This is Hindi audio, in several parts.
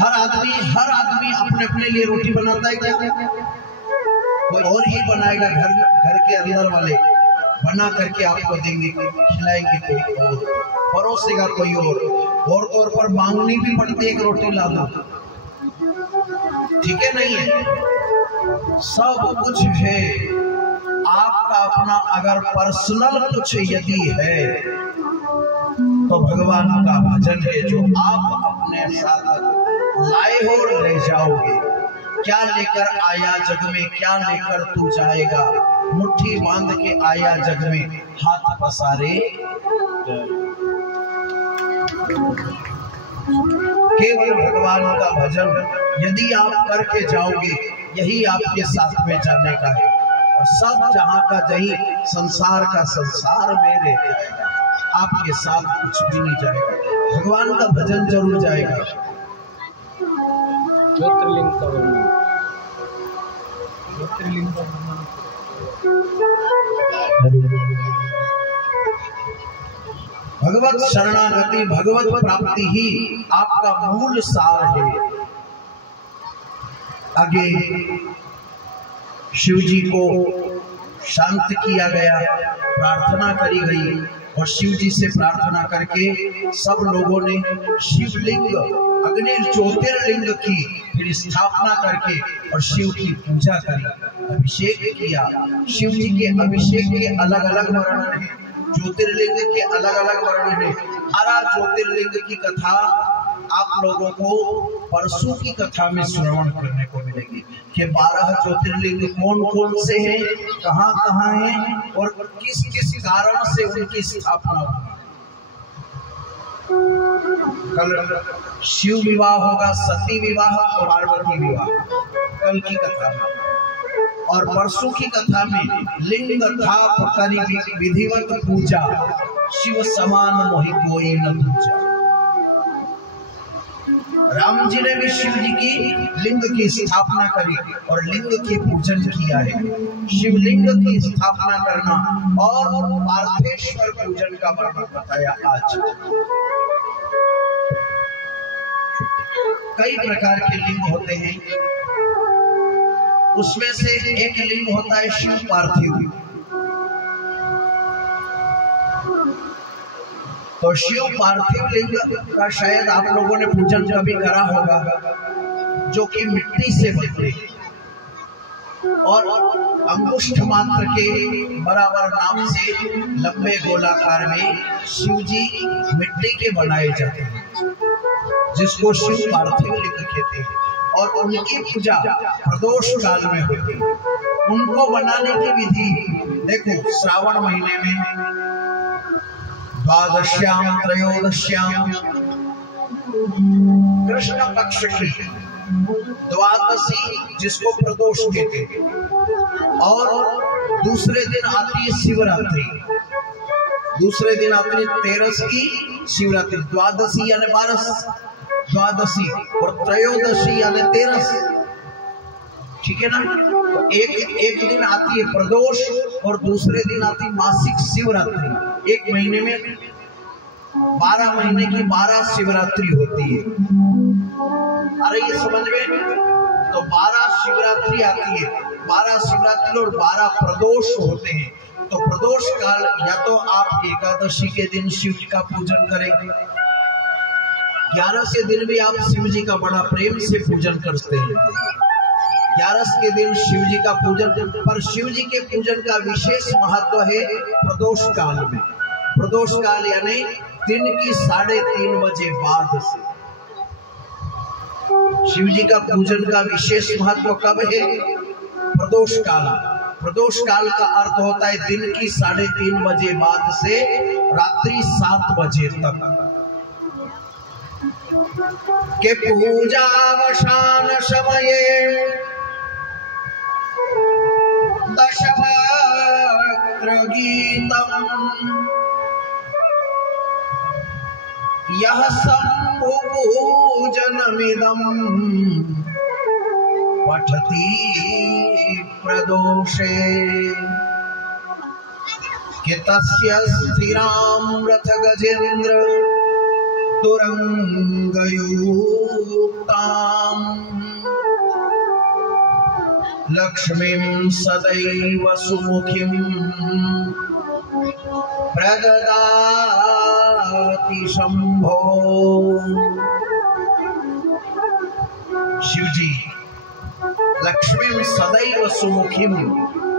हर आदमी अपने अपने लिए रोटी बनाता है क्या? कोई और ही बनाएगा। घर के अंदर वाले बना करके आपको देंगे, खिलाएंगे कोई और, परोसेगा कोई और तौर पर मांगनी भी पड़ती है कि रोटी ला दो, ठीक है? नहीं है, सब कुछ है आपका अपना। अगर पर्सनल कुछ यदि है तो भगवान का भजन है जो आप अपने साथ लाए हो और ले जाओगे। क्या लेकर आया जग में, क्या लेकर तू जाएगा, मुट्ठी बांध के आया जग में, हाथ पसारे केवल भगवान का भजन यदि आप करके जाओगे, यही आपके साथ में जाने का है। और सब जहां का जही, संसार का संसार में रह जाएगा, आपके साथ कुछ भी नहीं जाएगा, भगवान का भजन जरूर जाएगा। ज्योतिर्लिंग का वर्णन, ज्योतिर्लिंग का वर्णन। भगवत शरणागति, भगवत प्राप्ति ही आपका मूल सार है। आगे शिव जी को शांत किया गया, प्रार्थना करी गई और शिव जी से प्रार्थना करके सब लोगों ने शिवलिंग, अग्नि ज्योतिर्लिंग की फिर स्थापना करके और शिव की पूजा करी, अभिषेक किया। शिव जी के अभिषेक के अलग अलग वर्णन है, ज्योतिर्लिंग के अलग अलग वर्णन है। 12 ज्योतिर्लिंग की कथा आप लोगों को परसों की कथा में श्रवण करने को मिलेगी कि 12 ज्योतिर्लिंग कौन कौन से हैं, कहाँ कहाँ हैं और किस किस कारण से उनकी स्थापना हुई। कल शिव विवाह होगा, सती विवाह और पार्वती विवाह, कल की कथा में। और परसों की कथा में लिंग थाप करी विधिवत पूजा, शिव समान मोहि कोई न दूजा। राम जी ने भी शिव जी की लिंग की स्थापना करी और लिंग की पूजन किया है। शिवलिंग की स्थापना करना और पार्थेश्वर पूजन का वर्णन बताया आज। कई प्रकार के लिंग होते हैं, उसमें से एक लिंग होता है शिव पार्थिव। तो शिव पार्थिव लिंग का शायद आप लोगों ने पूजन कभी करा होगा, जो कि मिट्टी से बनते और अंगुष्ठ मात्र के बराबर नाम से लंबे गोलाकार में शिव जी मिट्टी के बनाए जाते हैं, जिसको शिव पार्थिव लिंग कहते हैं। और उनकी पूजा प्रदोष काल में होती है। उनको बनाने की विधि देखो, श्रावण महीने में द्वादश्याम त्रयोदश्याम, कृष्ण पक्ष की द्वादशी जिसको प्रदोष कहते हैं, और दूसरे दिन आती है शिवरात्रि, दूसरे दिन आती है 13 की शिवरात्रि। द्वादशी यानी 12 द्वादशी और त्रयोदशी यानी 13, ठीक है ना? तो एक दिन आती है प्रदोष और दूसरे दिन आती है मासिक शिवरात्रि। एक महीने में 12 महीने की 12 शिवरात्रि होती है। अरे ये समझ में? तो 12 शिवरात्रि आती है, 12 शिवरात्रि और 12 प्रदोष होते हैं। तो प्रदोष काल या तो आप एकादशी के दिन शिव जी का पूजन करेंगे, 11 के दिन भी आप शिव जी का बड़ा प्रेम से पूजन करते हैं। 11 के दिन शिव जी का पूजन, पर शिव जी के पूजन का विशेष महत्व है प्रदोष काल में। प्रदोष काल यानी दिन की 3:30 बजे बाद से शिव जी का पूजन का विशेष महत्व कब है? प्रदोष काल। प्रदोष काल का अर्थ होता है दिन की 3:30 बजे बाद से रात्रि 7 बजे तक के पूजावसान समये दशवक्त्र गीतम यह शंभु पूजनमिदं पठति प्रदोषे कि तस्य स्थिरां रथ गजेन्द्र तुरंगयूथमुपे सूक्ताम् लक्ष्मीं सदैव सुमुखीं प्रददाति शंभो। शिवजी लक्ष्मीं सदैव सुमुखीं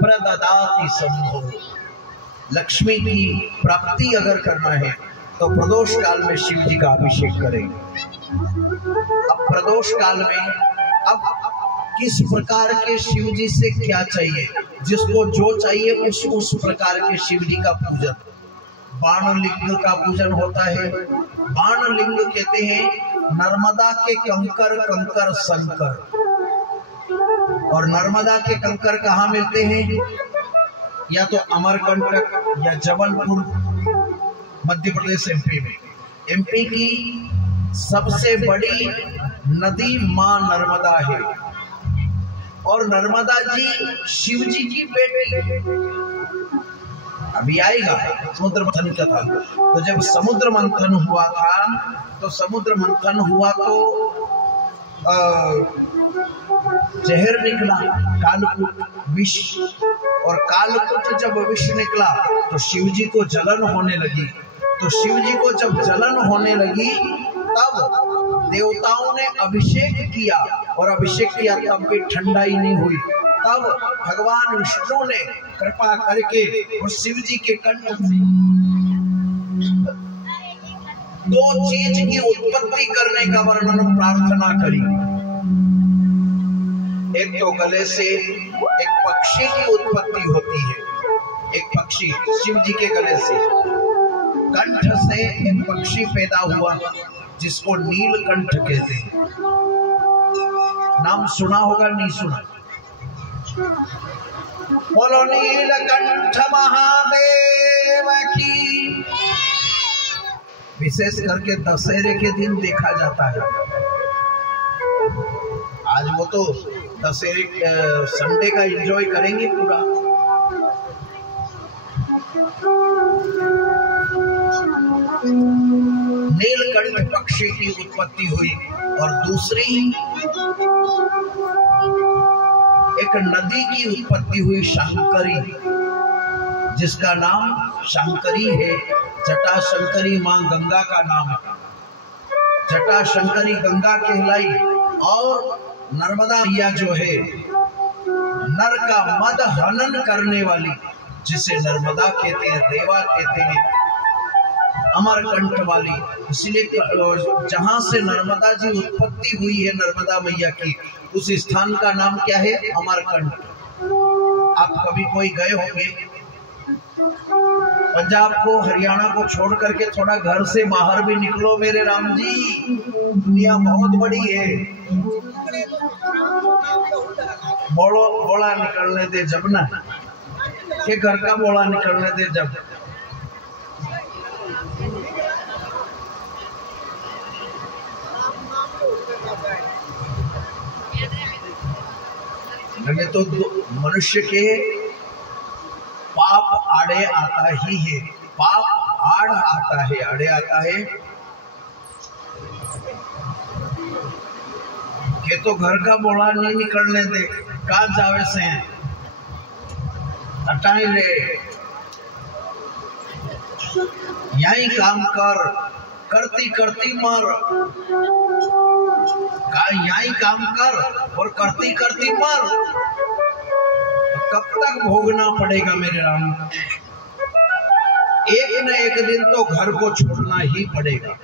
प्रददाति शंभो। लक्ष्मी की प्राप्ति अगर करना है तो प्रदोष काल में शिव जी का अभिषेक करें। अब प्रदोष काल में अब किस प्रकार के शिव जी से क्या चाहिए, जिसको जो चाहिए उस प्रकार के शिव जी का पूजन। बाण लिंग का पूजन होता है। बाण लिंग कहते हैं नर्मदा के कंकर कंकर शंकर। और नर्मदा के कंकर कहाँ मिलते हैं? या तो अमरकंटक या जबलपुर मध्य प्रदेश एमपी में। एमपी की सबसे बड़ी नदी मां नर्मदा है और नर्मदा जी शिव जी की बेटी। अभी आएगा समुद्र मंथन का था। तो जब समुद्र मंथन हुआ था तो समुद्र मंथन हुआ तो जहर निकला, कालकूट विष। और कालकूट जब विष निकला तो शिव जी को जलन होने लगी। तो शिव जी को जब जलन होने लगी तब देवताओं ने अभिषेक किया और अभिषेक किया तब भी ठंडाई नहीं हुई। तब भगवान विष्णु ने कृपा करके उस शिव जी के कंठ से दो चीज की उत्पत्ति करने का वर्णन प्रार्थना करी। एक तो गले से एक पक्षी की उत्पत्ति होती है। एक पक्षी शिव जी के गले से, कंठ से एक पक्षी पैदा हुआ जिसको नीलकंठ कहते हैं। नाम सुना होगा, नहीं सुना? बोलो नीलकंठ महादेव की। विशेष करके दशहरे के दिन देखा जाता है। आज वो तो दशहरे संडे का एंजॉय करेंगे पूरा। नीलकंठ पक्षी की उत्पत्ति हुई। और दूसरी एक नदी की उत्पत्ति हुई, शंकरी, जिसका नाम शंकरी है। जटाशंकरी मां गंगा का नाम है। जटाशंकरी गंगा कहलाई। और नर्मदा मैया जो है नर का मद हनन करने वाली, जिसे नर्मदा कहते हैं, देवा कहते हैं, अमरकंठ वाली। इसलिए जहां से नर्मदा जी उत्पत्ति हुई है, नर्मदा मैया की, उस स्थान का नाम क्या है? अमरकंठ। आप कभी कोई गए होंगे पंजाब को, हरियाणा को छोड़ करके थोड़ा घर से बाहर भी निकलो मेरे राम जी, दुनिया बहुत बड़ी है। बोला निकलने दे जब ना, के घर का बोला निकलने दे जब। तो मनुष्य के पाप आड़े आता ही है। पाप आड़ आता है, आड़े आता है। के तो घर का बोला नहीं निकलने दे, कहाँ जावे से हटाई ले। यही काम कर, करती करती मर। यही काम कर और करती करती मर। कब तक भोगना पड़ेगा मेरे राम? एक न एक दिन तो घर को छोड़ना ही पड़ेगा।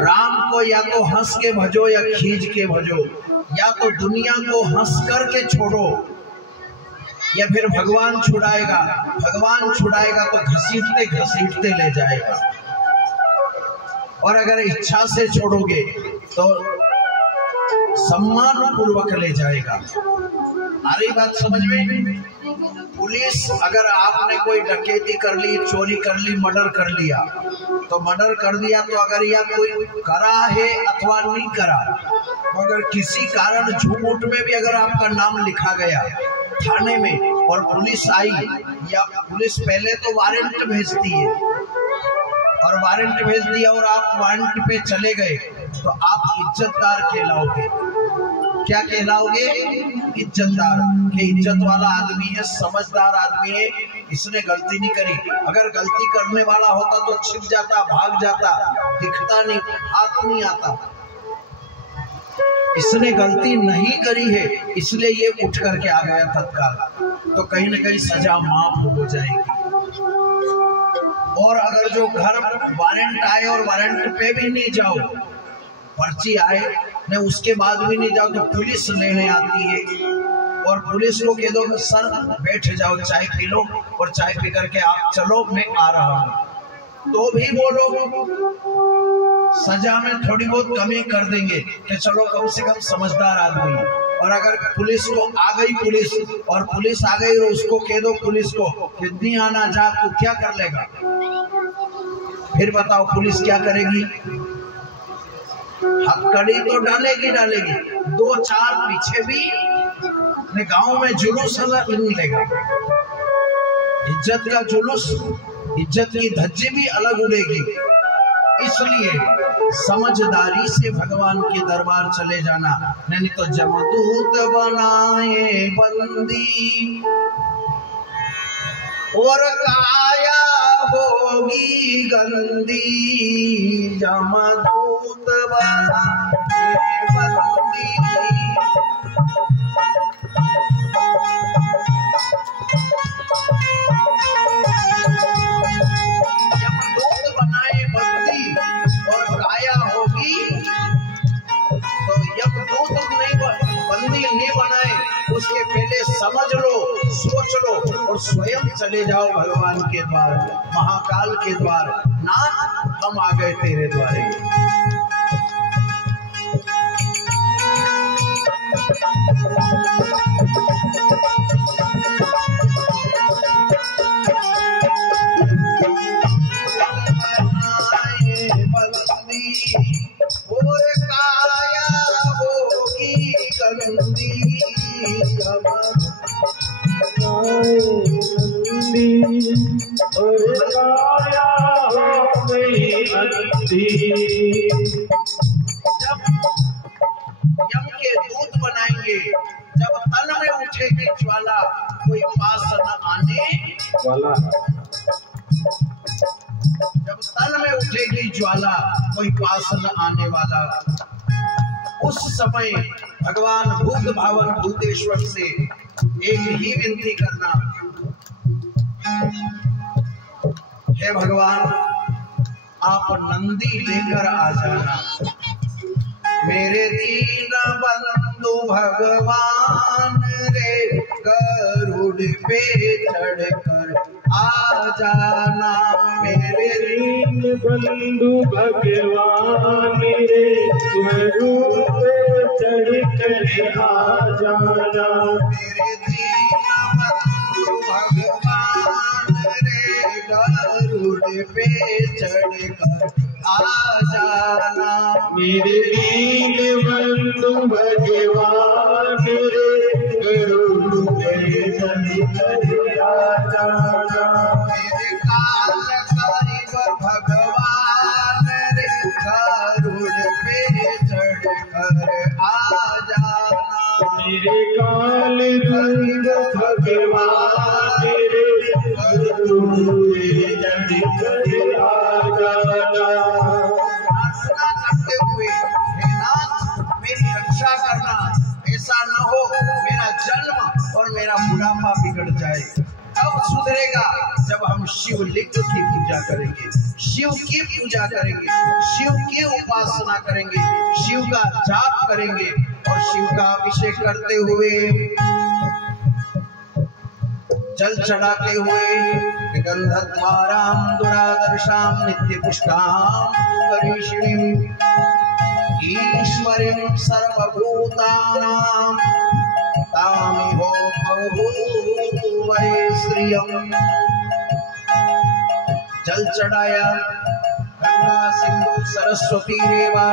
राम को या तो हंस के भजो या खींच के भजो, या तो दुनिया को हंस करके छोड़ो या फिर भगवान छुड़ाएगा। भगवान छुड़ाएगा तो घसीटते घसीटते ले जाएगा। और अगर इच्छा से छोड़ोगे तो सम्मान पूर्वक ले जाएगा। आ रही बात समझ में? पुलिस अगर आपने कोई डकैती कर ली, चोरी कर ली, मर्डर कर लिया, तो मर्डर कर दिया तो अगर या कोई करा है अथवा नहीं करा, अगर किसी कारण झूठ में भी अगर आपका नाम लिखा गया थाने में और पुलिस आई, या पुलिस पहले तो वारंट भेजती है और वारंट भेज दिया और आप वारंट पे चले गए तो आप इज्जतदार कहलाओगे। क्या कहलाओगे? इज्जतदार। कि इज्जत वाला आदमी है, समझदार आदमी है, इसने गलती नहीं करी। अगर गलती करने वाला होता तो छिप जाता, भाग जाता, दिखता नहीं, हाथ नहीं आता। इसने गलती नहीं करी है इसलिए ये उठ करके आ गया तत्काल, तो कहीं ना कहीं सजा माफ हो जाएगी। और अगर जो घर वारंट आए और वारंट पे भी नहीं जाओ, पर्ची आए ने उसके बाद भी नहीं जाओ, तो पुलिस लेने आती है और पुलिस को कह दो सर बैठ जाओ, चाय पी लो और चाय पी करके आप चलो, मैं आ रहा हूँ, तो भी वो लोग सजा में थोड़ी बहुत कमी कर देंगे कि चलो कम से कम समझदार आदमी। और अगर पुलिस को आ गई पुलिस और पुलिस आ गई और उसको कह दो पुलिस को कि नहीं आना, जा, तू क्या कर लेगा? फिर बताओ पुलिस क्या करेगी? हथकड़ी तो डालेगी डालेगी, दो चार पीछे भी गांव में जुलूस निकलेगा। इज्जत का जुलूस, इज्जत की धज्जी भी अलग उड़ेगी। इसलिए समझदारी से भगवान के दरबार चले जाना, नहीं तो जमदूत बनाए बंदी और काया होगी गंदी, जमदूत बनाए बंदी। जमदूत बनाए बंदी और काया होगी, तो यमदूत नहीं बंदी नहीं बनाए, उसके पहले समझ लो, सोच लो और स्वयं चले जाओ भगवान के द्वार, महाकाल के द्वार। नाथ हम आ गए तेरे द्वारे। और काया होगी गंदी, और काया हो गई अंधी। जब यम के दूत बनाएंगे, जब तन में उठेगी ज्वाला, कोई पास न आने वाला। जब तन में उठेगी ज्वाला, कोई पास न आने वाला। उस समय भगवान भूत भावन भूतेश्वर से एक ही विनती करना, हे भगवान आप नंदी लेकर आ जाना, मेरे दीन बंधु भगवान रे, गरुड़ पे चढ़कर आ जाना, मेरे दीन बंधु भगवान रे, गरुड़ पे चढ़कर आ जाना, मेरे दीन बंधु भगवान रे, गरुड़ पे चढ़कर आ जाना, मेरे दीन बंधु भगवान रे, गरुड़ पे चढ़कर आ जाना, मेरे काल करीब भगवान रे, गरुड़ पे चढ़कर आ जाना, मेरे काल करीब भगवान रे, गरुड़ पे चढ़कर आ जाना। प्रार्थना करते हुए हे नाथ मेरी रक्षा करना, ऐसा न हो मेरा जन्म और मेरा बुढ़ापा बिगड़ जाए। कब सुधरेगा? जब हम शिवलिंग की पूजा करेंगे, शिव की पूजा करेंगे, शिव की उपासना करेंगे, शिव का जाप करेंगे और शिव का अभिषेक करते हुए, जल चढ़ाते हुए, गंधद्वारां दुरादर्शां नित्य पुष्टां करीषिणीं ईश्वरीं सर्वभूतानां तामिहो बहुवै श्रियम्। जल चढ़ाया, गंगा सिंधु सरस्वती रेवा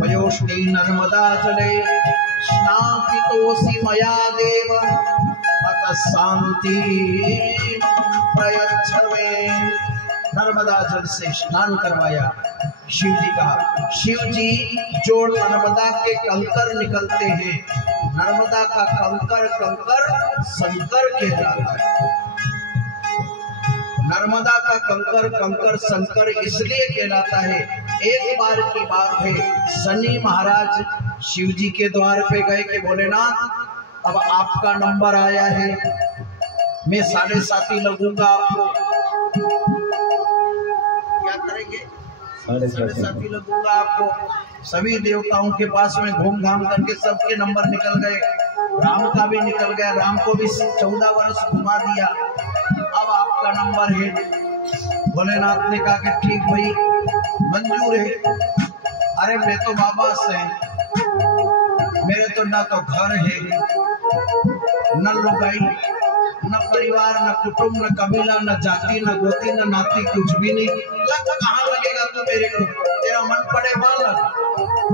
वयोष्णी नर्मदा जले स्नापितोऽसि मया देव, अतः शान्ति प्रयच्छ मे। नर्मदा जल से स्नान करवाया। शिव जी का, शिव जी जो नर्मदा के कंकर निकलते हैं, नर्मदा का कंकर कंकर शंकर कहलाता है। नर्मदा का कंकर कंकर शंकर इसलिए कहलाता है। एक बार की बात है, शनि महाराज शिव जी के द्वार पे गए कि भोलेनाथ अब आपका नंबर आया है, मैं 7.5 लगूंगा आपको। क्या करेंगे? 7.5 लगूंगा आपको। सभी देवताओं के पास में घूम घाम करके सबके नंबर निकल गए। राम का भी निकल गया, राम को भी 14 वर्ष घुमा दिया। अब आपका नंबर है। भोलेनाथ ने कहा कि ठीक भाई, मंजूर है। अरे मैं तो बाबा से, मेरे तो ना तो घर है, न लुगाई, न परिवार, न कुटुंब, न कबीला, न जाति, न गोती, न नाती, कुछ भी नहीं। लग कहाँ लगेगा तू मेरे को? तेरा मन पड़े वहां लग,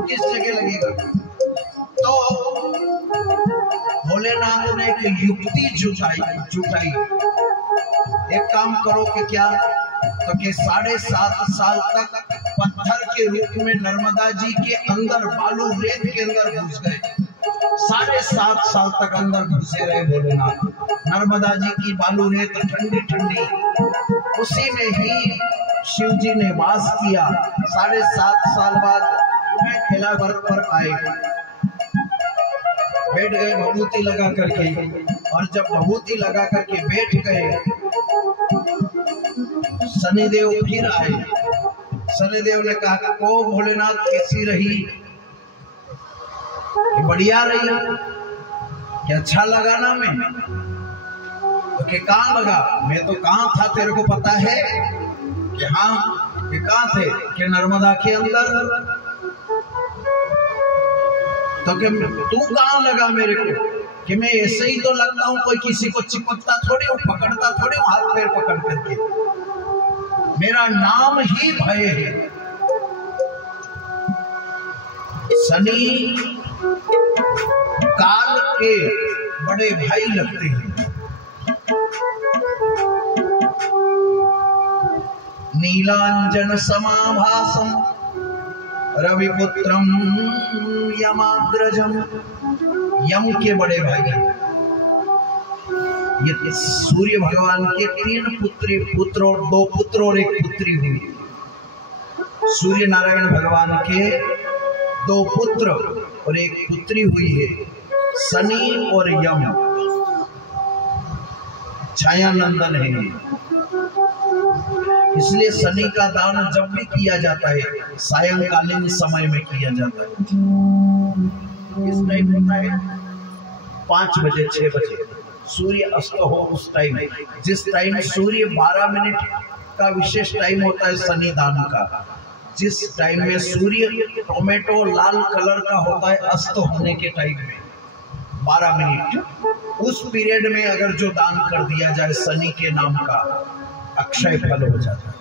किस जगह लगेगा? तो भोलेनाथ ने एक युक्ति जुटाई। एक काम करो कि क्या, तो कि 7.5 साल तक पत्थर के रूप में नर्मदा जी के अंदर, बालू रेत के अंदर घुस गए। 7.5 साल तक अंदर घुसे रहे भोलेनाथ। नर्मदा जी की बालू रेत ठंडी ठंडी, उसी में ही शिव जी ने वास किया। 7.5 साल बाद मैं खिला व्रत पर आए, बैठ गए भभूति लगा करके। और जब भभूति लगा करके बैठ गए, शनिदेव फिर आए। शनिदेव ने कहा को भोलेनाथ कैसी रही? बढ़िया रही, क्या अच्छा लगा ना? मैं तो कि कहाँ लगा? मैं तो कहाँ था तेरे को पता है? कि हाँ, कि कहाँ थे? कि नर्मदा के अंदर। तो कि तू कहाँ लगा मेरे को? कि मैं ऐसे ही तो लगता हूँ, कोई किसी को चिपकता थोड़ी हूँ, पकड़ता थोड़ी हूँ हाथ पैर पकड़ करके। मेरा नाम ही भय है। शनि काल के बड़े भाई लगते हैं। नीलांजन समाभासम रविपुत्रम यमाग्रजम, यम के बड़े भाई। ये सूर्य भगवान के 3 पुत्र और 2 पुत्र और 1 पुत्री हुई। सूर्य नारायण भगवान के 2 पुत्र और 1 पुत्री हुई है, शनि और यम। छाया नंदन है। इसलिए शनि का दान जब भी किया जाता है, सायंकालीन समय में किया जाता है। किस टाइम होता है? 5 बजे 6 बजे सूर्य अस्त हो उस टाइम। जिस टाइम सूर्य 12 मिनट का विशेष टाइम होता है शनि दान का। जिस टाइम में सूर्य टोमेटो लाल कलर का होता है अस्त होने के टाइम में 12 मिनट, उस पीरियड में अगर जो दान कर दिया जाए शनि के नाम का, अक्षय फल हो जाता है।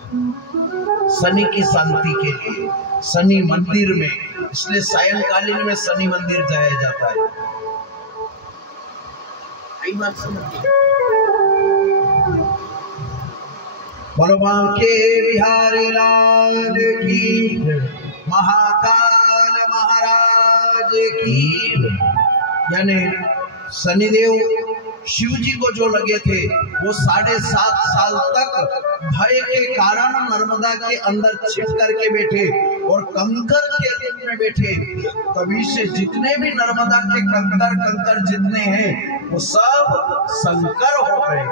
शनि की शांति के लिए शनि मंदिर में, इसलिए सायंकालीन में शनि मंदिर जाया जाता है। बात समझिए। बोलो बांके बिहारी लाल की, महाकाल महाराज की। यानी शनिदेव शिव जी को जो लगे थे वो 7.5 साल तक भय के कारण नर्मदा के अंदर छिप करके बैठे और कंकर के रूप में बैठे। तभी से जितने भी नर्मदा के कंकर जितने हैं वो सब शंकर हो गए।